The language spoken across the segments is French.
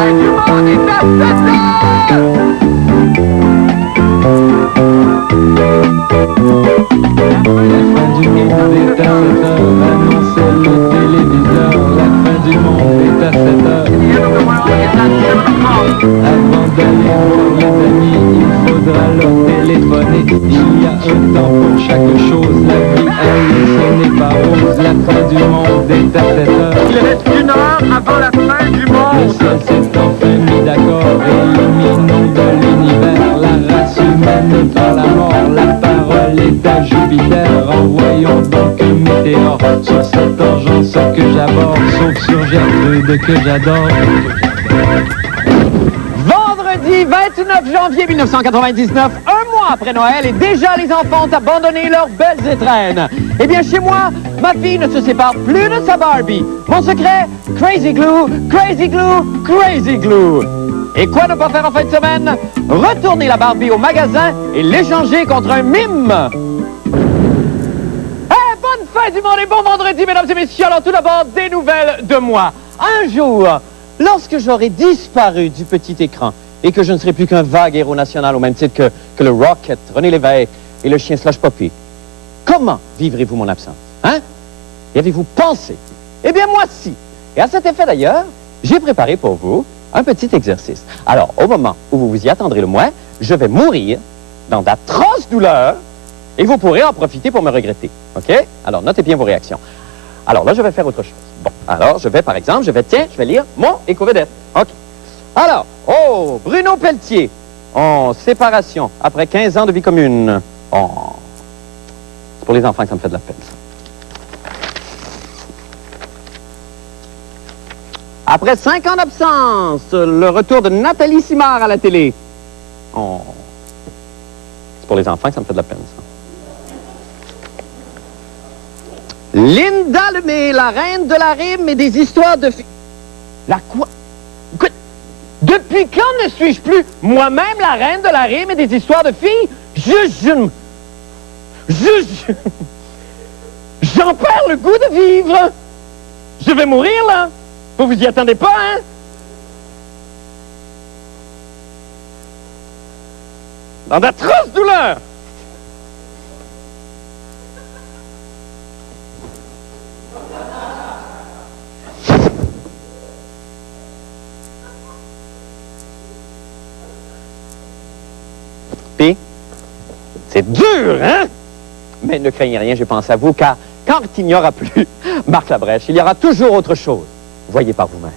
fin du monde est à 7 heures. La fin du monde est à 7 heures, annonçait le téléviseur. La fin du monde est à 7 heures. Avant d'aller voir les amis, il faudra leur téléphoner. Il y a un temps pour chaque chose, la vie, elle, ce n'est pas rose. La fin du monde est à 7 heures. Il reste 1 heure avant la fin du Le monde. ciel s'est enfin mis d'accord, éliminons de l'univers la race humaine par la mort. La parole est à Jupiter, envoyons donc un météore sur cette urgence que j'aborde, sauf sur Gertrude que j'adore. Vendredi 29 janvier 1999, un mois après Noël, et déjà les enfants ont abandonné leurs belles étrennes. Eh bien, chez moi, ma fille ne se sépare plus de sa Barbie. Mon secret, Crazy Glue, Crazy Glue, Crazy Glue. Et quoi ne pas faire en fin de semaine? Retourner la Barbie au magasin et l'échanger contre un mime. Bonne fin du monde et bon vendredi, mesdames et messieurs. Alors, tout d'abord, des nouvelles de moi. Un jour, lorsque j'aurai disparu du petit écran et que je ne serai plus qu'un vague héros national au même titre que le Rocket, René Lévesque et le chien Slash Poppy, comment vivrez-vous mon absence? Hein? Y avez-vous pensé? Eh bien, moi, si. Et à cet effet, d'ailleurs, j'ai préparé pour vous un petit exercice. Alors, au moment où vous vous y attendrez le moins, je vais mourir dans d'atroces douleurs et vous pourrez en profiter pour me regretter. OK? Alors, notez bien vos réactions. Alors là, je vais faire autre chose. Bon, alors, je vais, par exemple, je vais lire mon éco-vedette. OK. Alors, oh, Bruno Pelletier. Oh, séparation après 15 ans de vie commune. Oh, c'est pour les enfants que ça me fait de la peine, ça. Après 5 ans d'absence, le retour de Nathalie Simard à la télé. Oh, c'est pour les enfants que ça me fait de la peine, ça. Linda Lemay, la reine de la rime et des histoires de filles. La quoi? Écoute, depuis quand ne suis-je plus moi-même la reine de la rime et des histoires de filles? J'en perds le goût de vivre. Je vais mourir, là. Vous vous y attendez pas, hein? Dans d'atroces douleurs. Puis, c'est dur, hein? Mais ne craignez rien, j'ai pensé à vous, car quand il n'y aura plus Marc Labrèche, il y aura toujours autre chose. Voyez par vous-même.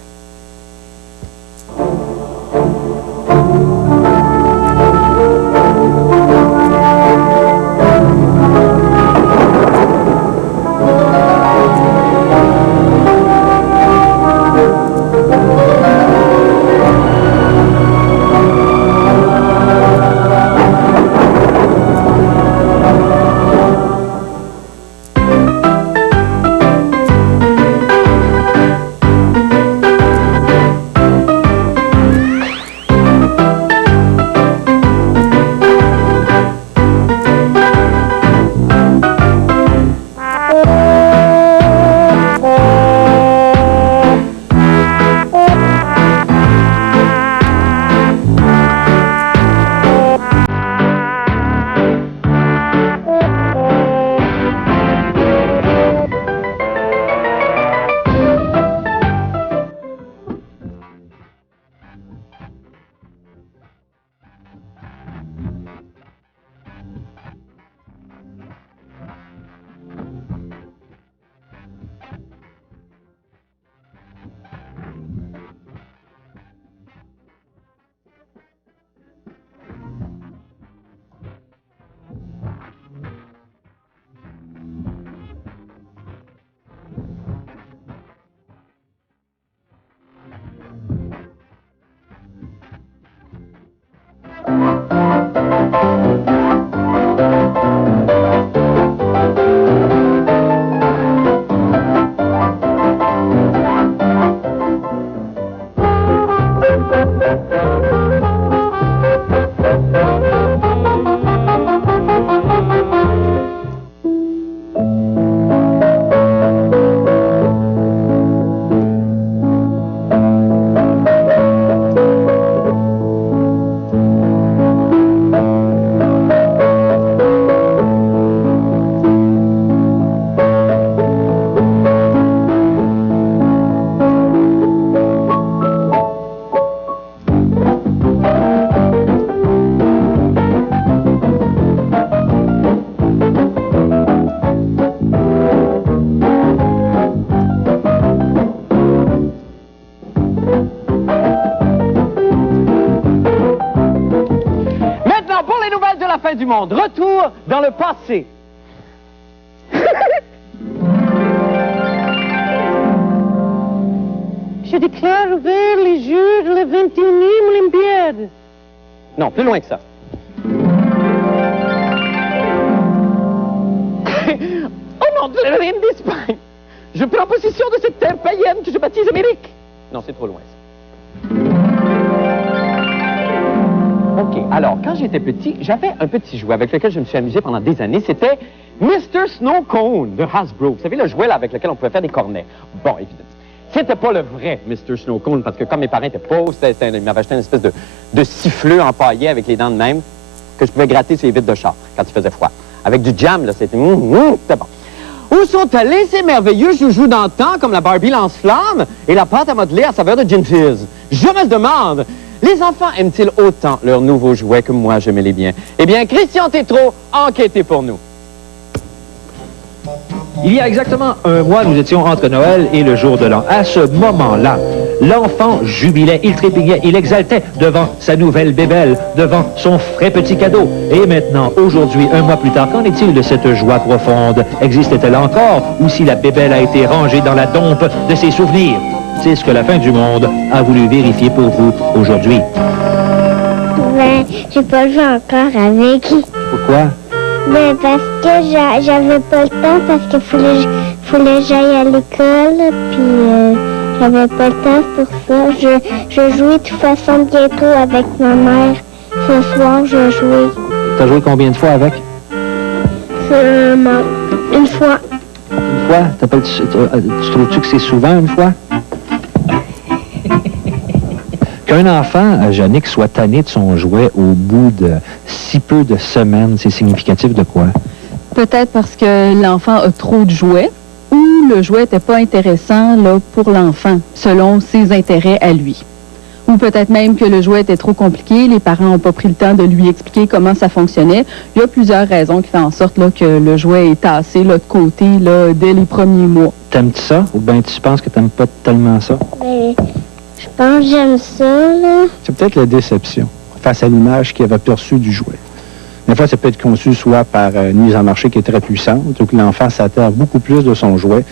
fin du monde. Retour dans le passé. Je déclare ouvert les Jeux de la 21e Olympiade. Non, plus loin que ça. Au nom de la reine d'Espagne, je prends possession de cette terre païenne que je baptise Amérique. Non, c'est trop loin, ça. OK, alors, quand j'étais petit, j'avais un petit jouet avec lequel je me suis amusé pendant des années. C'était Mr. Snow Cone de Hasbro. Vous savez, le jouet là, avec lequel on pouvait faire des cornets. Bon, évidemment. C'était pas le vrai Mr. Snow Cone, parce que comme mes parents étaient pauvres, ils m'avaient acheté une espèce de siffleux empaillé avec les dents de même que je pouvais gratter sur les vitres de char quand il faisait froid. Avec du jam, là, c'était bon. Où sont allés ces merveilleux joujoux d'antan comme la Barbie lance-flamme et la pâte à modeler à saveur de gin fizz? Je me demande, les enfants aiment-ils autant leurs nouveaux jouets que moi je me les bien? Eh bien, Christian Tétrault, enquêtez pour nous. Il y a exactement un mois, nous étions entre Noël et le jour de l'an. À ce moment-là, l'enfant jubilait, il trépignait, il exaltait devant sa nouvelle bébelle, devant son frais petit cadeau. Et maintenant, aujourd'hui, un mois plus tard, qu'en est-il de cette joie profonde? Existe-t-elle encore? Ou si la bébelle a été rangée dans la dompe de ses souvenirs? C'est ce que la fin du monde a voulu vérifier pour vous aujourd'hui. Ben, j'ai pas joué encore avec. Pourquoi? Ben, parce que j'avais pas le temps, parce qu'il fallait que j'aille à l'école, puis j'avais pas le temps pour ça. Je jouais de toute façon bientôt avec ma mère. Ce soir, je jouais. T'as joué combien de fois avec? Seulement une fois. Une fois? Tu trouves-tu que c'est souvent une fois? Qu'un enfant, Yannick, soit tanné de son jouet au bout de si peu de semaines, c'est significatif de quoi? Peut-être parce que l'enfant a trop de jouets ou le jouet n'était pas intéressant là, pour l'enfant, selon ses intérêts à lui. Ou peut-être même que le jouet était trop compliqué, les parents n'ont pas pris le temps de lui expliquer comment ça fonctionnait. Il y a plusieurs raisons qui font en sorte là, que le jouet est tassé là, de côté là, dès les premiers mois. T'aimes-tu ça? Ou bien tu penses que t'aimes pas tellement ça? Ben, je pense que j'aime ça, là. C'est peut-être la déception face à l'image qu'il avait perçue du jouet. Des fois, ça peut être conçu soit par une mise en marché qui est très puissante, ou que l'enfant s'atterre beaucoup plus de son jouet.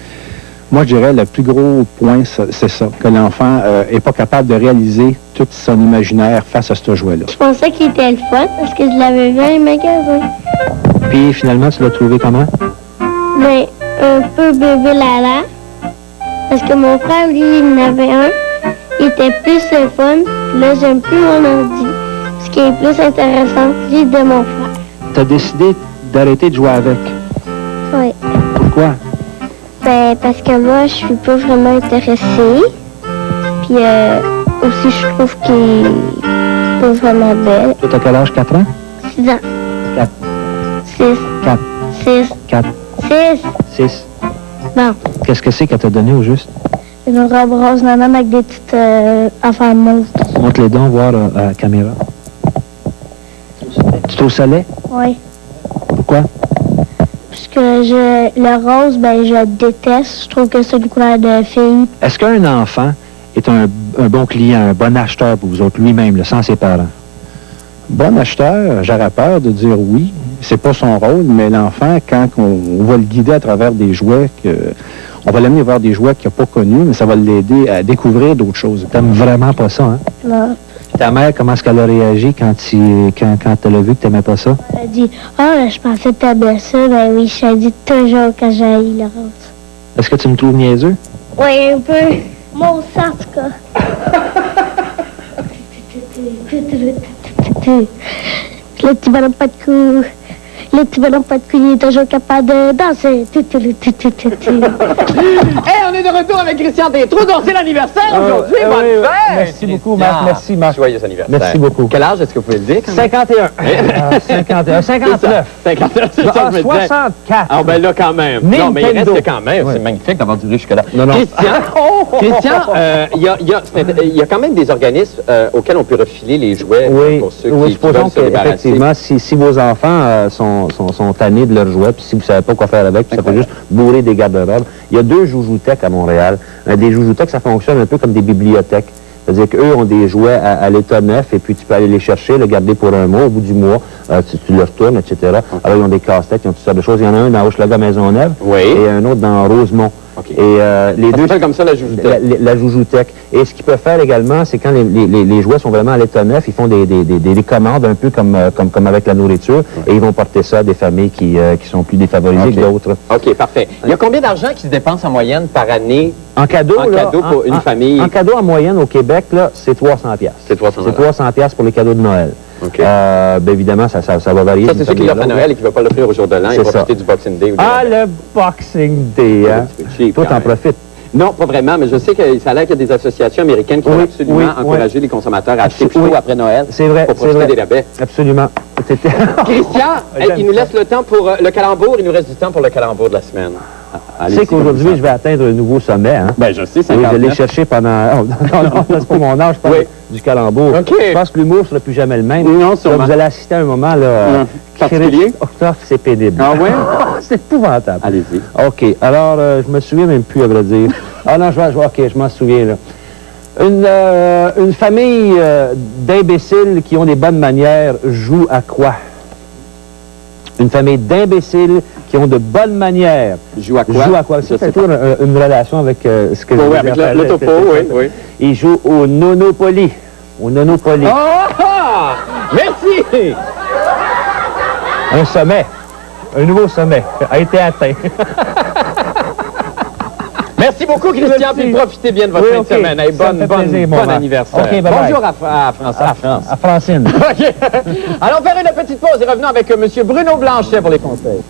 Moi, je dirais, le plus gros point, c'est ça, que l'enfant n'est pas capable de réaliser tout son imaginaire face à ce jouet-là. Je pensais qu'il était le fun, parce que je l'avais vu dans les magasins. Puis, finalement, tu l'as trouvé comment? Ben, un peu bébé lala, parce que mon frère, lui, il en avait un. Il était plus le fun, puis là, j'aime plus mon ordi. Ce qui est plus intéressant, celui de mon frère. T'as décidé d'arrêter de jouer avec. Oui. Pourquoi? Ben, parce que moi, je suis pas vraiment intéressée. Puis aussi, je trouve qu'il est pas vraiment belle. Toi, t'as quel âge? 4 ans? 6 ans. 4. 6. 4. 6. 4. 6. 6. Bon. Qu'est-ce que c'est qu'elle t'a donné au juste? Une robe rose nanane avec des petites affaires monstres. Montre les dents, voir à la caméra. Tu trouves ça laid? Oui. Pourquoi? Parce que le rose, ben, je déteste. Je trouve que c'est une couleur de fille. Est-ce qu'un enfant est un bon client, un bon acheteur pour vous autres, lui-même, là, sans ses parents? Bon acheteur, j'aurais peur de dire oui. C'est pas son rôle, mais l'enfant, quand on va le guider à travers des jouets, on va l'amener voir des jouets qu'il n'a pas connus, mais ça va l'aider à découvrir d'autres choses. T'aimes vraiment pas ça, hein? Non. Puis ta mère, comment est-ce qu'elle a réagi quand elle a vu que t'aimais pas ça? Elle a dit, ah, je pensais que t'aimais ça. Ben oui, je l'ai dit toujours quand j'ai eu le rose. Est-ce que tu me trouves niaiseux? Oui, un peu. Moi aussi, en tout cas. Le petit bonhomme pas de cou. Le petit bonhomme pas de cou, il est toujours capable de danser. Hey, on est de retour avec Christian Tétrault, dont c'est l'anniversaire aujourd'hui. Bonne fête! Merci beaucoup, Marc. Merci, Marc. Joyeux anniversaire. Merci beaucoup. Quel âge est-ce que vous pouvez le dire? 51. 51. 59. 59, c'est ça que je me disais. 64. Ah, ben là, quand même. Nintendo. Non, mais il reste quand même. Ouais. C'est magnifique d'avoir duré jusque-là. Non, non. Christian, il y a quand même des organismes auxquels on peut refiler les jouets pour ceux qui veulent se débarrasser. Effectivement, si vos enfants sont tannés de leurs jouets, puis si vous ne savez pas quoi faire avec, puis ça fait juste bourrer des garde-robes, il y a 2 joujoutèques à Montréal. Des joujoutèques, ça fonctionne un peu comme des bibliothèques. C'est-à-dire qu'eux ont des jouets à l'état neuf et puis tu peux aller les chercher, le garder pour un mois. Au bout du mois, tu le retournes, etc. Alors, ils ont des casse-têtes, ils ont toutes sortes de choses. Il y en a un dans Hochelaga Maisonneuve et un autre dans Rosemont. Okay. Et les ça deux... s'appelle comme ça, la Joujoutech. La Joujoutech. Et ce qu'ils peuvent faire également, c'est quand les jouets sont vraiment à l'état neuf, ils font des commandes un peu comme avec la nourriture et ils vont porter ça à des familles qui sont plus défavorisées que d'autres. OK, parfait. Il y a combien d'argent qui se dépense en moyenne par année en cadeau pour une famille? En cadeau, en moyenne, au Québec, là, c'est 300 $. C'est 300 $ pour les cadeaux de Noël. Okay. Bien évidemment, ça va varier. Ça, c'est ceux qui l'offrent à Noël et qui ne veulent pas l'offrir au jour de l'an. Ils vont profiter du Boxing Day. Le Boxing Day, hein? Toi, t'en profites. Non, pas vraiment, mais je sais que ça a l'air qu'il y a des associations américaines qui vont absolument encourager les consommateurs à acheter plutôt après Noël. C'est vrai, pour profiter des rabais. Absolument. Christian, il nous laisse le temps pour le calembour. Il nous reste du temps pour le calembour de la semaine. Tu sais qu'aujourd'hui, je vais atteindre un nouveau sommet, hein? Ben, je sais, 59. Oui, je l'ai cherché pendant... Oh, non, c'est pas mon âge, je parle du calembour. OK. Je pense que l'humour ne sera plus jamais le même. Non, sûrement. Vous allez assister à un moment, là... particulier? C'est pénible. Ah ouais? C'est épouvantable. Allez-y. OK. Alors, je me souviens même plus, à vrai dire. Ah non, OK, je m'en souviens, là. Une famille d'imbéciles qui ont des bonnes manières joue à quoi? Une famille d'imbéciles qui ont de bonnes manières. Joue à quoi? Joue à quoi? C'est toujours une relation avec ce que je oui, avec l'autopo, oui. Ils jouent au Monopoly. Au Monopoly. Ah! Merci! Un sommet. Un nouveau sommet a été atteint. Merci beaucoup, Christian, puis profitez bien de votre fin de semaine. Hey, bon anniversaire. Okay, bonjour à Francine. OK. Allons faire une petite pause et revenons avec M. Bruno Blanchet pour les conseils.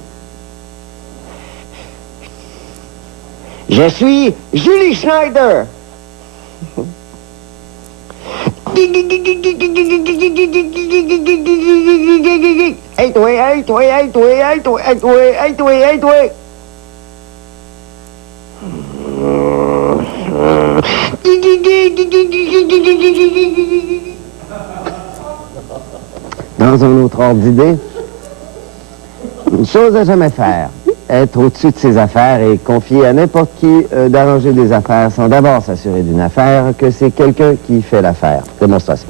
Je suis Julie Schneider. Hey toi. Dans un autre ordre d'idée, une chose à jamais faire, être au-dessus de ses affaires et confier à n'importe qui d'arranger des affaires sans d'abord s'assurer d'une affaire que c'est quelqu'un qui fait l'affaire. Démonstration.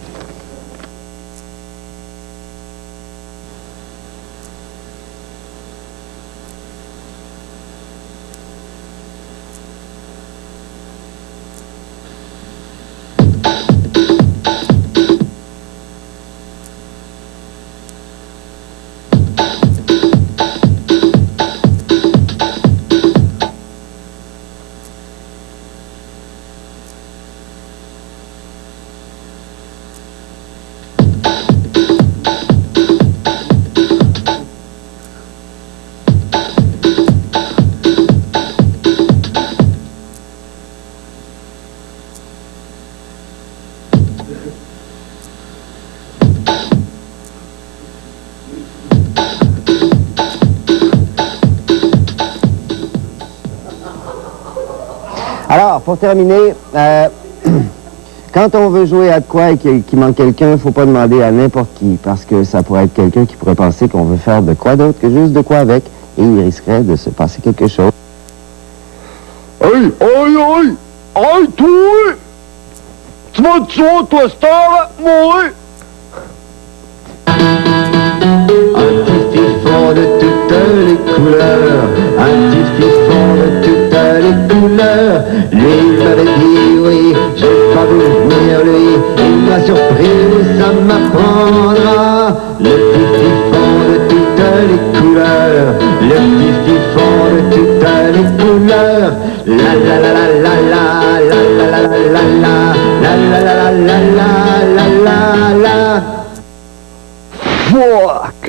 Alors, pour terminer, quand on veut jouer à de quoi et qu'il manque quelqu'un, il ne faut pas demander à n'importe qui, parce que ça pourrait être quelqu'un qui pourrait penser qu'on veut faire de quoi d'autre que juste de quoi avec, et il risquerait de se passer quelque chose. Hey, toi! Tu vas te tuer, toi, star, moi! Un petit fifon de toutes les couleurs, un petit fifon de toutes les couleurs. Lui m'avait dit oui, j'ai pas vu venir lui, il m'a surpris, ça m'apprendra. Le petit fifon de toutes les couleurs, le petit fifon de toutes les couleurs. La la la la la la la la la la la la la la la la la. Fuck!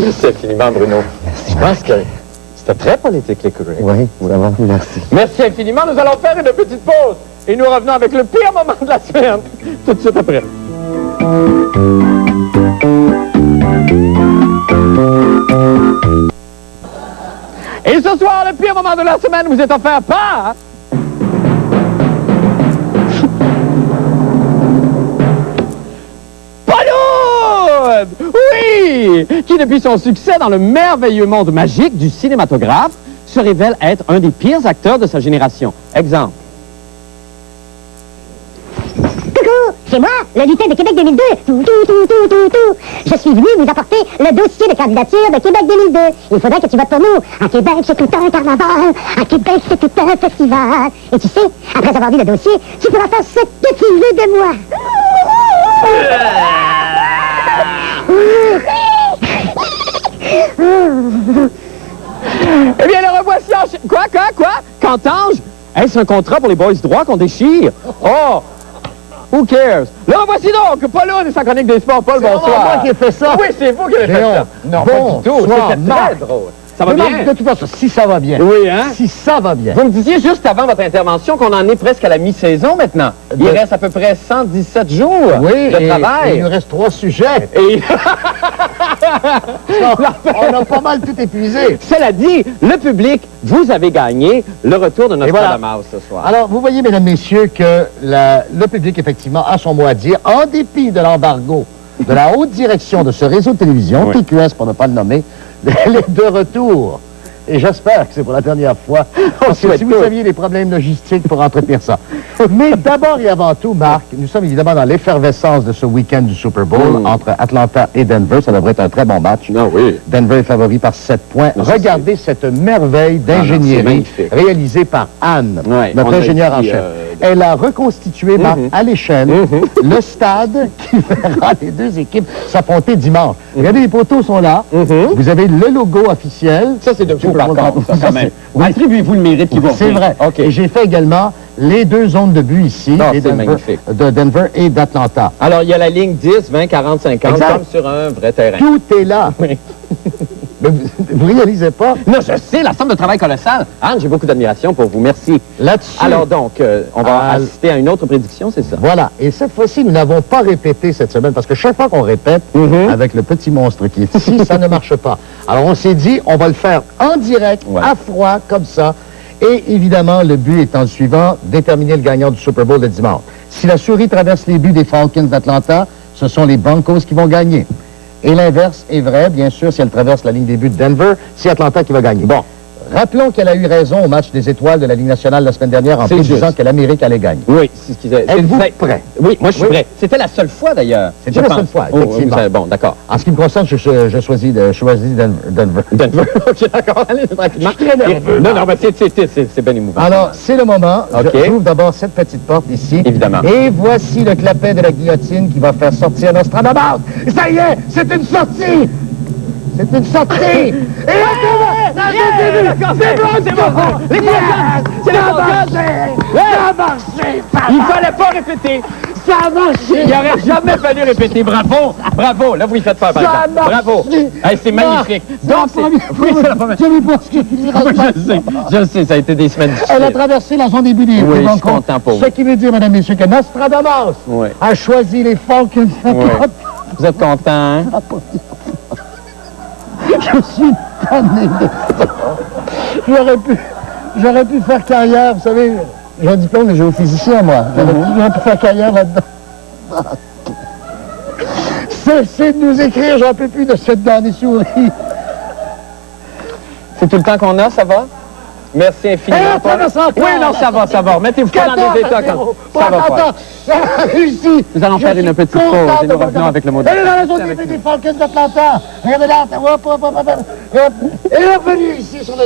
Merci infiniment, Bruno. Merci. Je pense que c'était très politically correct. Oui, vraiment, merci. Merci infiniment. Nous allons faire une petite pause et nous revenons avec le pire moment de la semaine tout de suite après. Et ce soir, le pire moment de la semaine vous est offert par... Pauloud! Oui! oui, qui depuis son succès dans le merveilleux monde magique du cinématographe, se révèle être un des pires acteurs de sa génération. Exemple. Coucou, c'est moi, le lutin de Québec 2002. Je suis venu vous apporter le dossier de candidature de Québec 2002. Il faudrait que tu votes pour nous. À Québec, c'est tout un carnaval. À Québec, c'est tout un festival. Et tu sais, après avoir vu le dossier, tu pourras faire ce que tu veux de moi. Eh bien, le revoici en... Quoi? Qu'entends-je? Est-ce un contrat pour les boys droits qu'on déchire? Oh! Who cares? Le revoici donc, Paul Hood et sa chronique des sports. Paul, bonsoir. C'est moi qui ai fait ça. Oui, c'est vous qui avez fait ça. Non, pas du tout. C'était très drôle. Ça va bien? De toute façon, si ça va bien. Oui, hein? Si ça va bien. Vous me disiez juste avant votre intervention qu'on en est presque à la mi-saison maintenant. Il reste à peu près 117 jours de travail. Et il nous reste 3 sujets. Et... On a pas mal tout épuisé. Cela dit, le public, vous avez gagné le retour de Nostradamus ce soir. Alors, vous voyez, mesdames, messieurs, que le public, effectivement, a son mot à dire, en dépit de l'embargo de la haute direction de ce réseau de télévision, TQS pour ne pas le nommer, elle est de retour. Et j'espère que c'est pour la dernière fois. Parce que si vous aviez des problèmes logistiques pour entretenir ça. Mais d'abord et avant tout, Marc, nous sommes évidemment dans l'effervescence de ce week-end du Super Bowl entre Atlanta et Denver. Ça devrait être un très bon match. Non, oui. Denver est favori par 7 points. Regardez cette merveille d'ingénierie réalisée par Anne, notre ingénieure en chef. Elle a reconstitué, Marc, à l'échelle, le stade qui verra les deux équipes s'affronter dimanche. Regardez, les poteaux sont là. Vous avez le logo officiel. Ça, c'est de vous, par contre, ça, quand même. Attribuez-vous le mérite qui va. C'est vrai. Et j'ai fait également les 2 zones de but ici, de Denver et d'Atlanta. Alors, il y a la ligne 10, 20, 40, 50, comme sur un vrai terrain. Tout est là. Mais vous réalisez pas? Non, je sais, la somme de travail colossale. Anne, j'ai beaucoup d'admiration pour vous. Merci. Là-dessus. Alors donc, on va assister à une autre prédiction, c'est ça? Voilà. Et cette fois-ci, nous n'avons pas répété cette semaine, parce que chaque fois qu'on répète, avec le petit monstre qui est ici, ça ne marche pas. Alors, on s'est dit, on va le faire en direct, à froid, comme ça. Et évidemment, le but étant le suivant, déterminer le gagnant du Super Bowl de dimanche. Si la souris traverse les buts des Falcons d'Atlanta, ce sont les Broncos qui vont gagner. Et l'inverse est vrai, bien sûr, si elle traverse la ligne des buts de Denver, c'est Atlanta qui va gagner. Bon, rappelons qu'elle a eu raison au match des étoiles de la Ligue nationale la semaine dernière en prédisant que l'Amérique allait gagner. Oui, c'est ce qu'ils avaient. Êtes-vous prêt? Oui, moi je suis prêt. C'était la seule fois d'ailleurs. C'était la seule fois, effectivement. Bon, d'accord. En ce qui me concerne, je choisis Denver. Denver, ok, d'accord. Allez, tranquillement. Je suis très nerveux. Non, mais c'est bien émouvant. Alors, c'est le moment. J'ouvre d'abord cette petite porte ici. Évidemment. Et voici le clapet de la guillotine qui va faire sortir Nostradamus. Ça y est, c'est une sortie! C'est une sortie! Et c'est bon! Les ça a marché! Il fallait pas répéter! Ça a marché! Il n'aurait jamais fallu répéter. Bravo! Bravo! Là, vous y faites pas, par exemple. Bravo! C'est magnifique! Donc, oui, c'est la première. Je sais, ça a été des semaines difficiles. Elle a traversé la zone des buts des Oui, je suis content pour vous. Ce qui veut dire, mesdames et messieurs, que Nostradamus a choisi les Falcons. Vous êtes content, hein? Je suis tanné de ça. J'aurais pu faire carrière, vous savez, j'ai un diplôme de géophysicien, moi. J'aurais pu faire carrière là-dedans. Cessez de nous écrire, j'en peux plus de cette damnée souris. C'est tout le temps qu'on a, ça va? Merci infiniment. Oui, non, ça va. Mettez-vous pas dans des états quand ça va pas. Réussi. Nous allons faire une petite pause et nous revenons avec le mot de Elle est dans la zone des Falcons d'Atlanta. Regardez là. Elle est revenue ici sur le...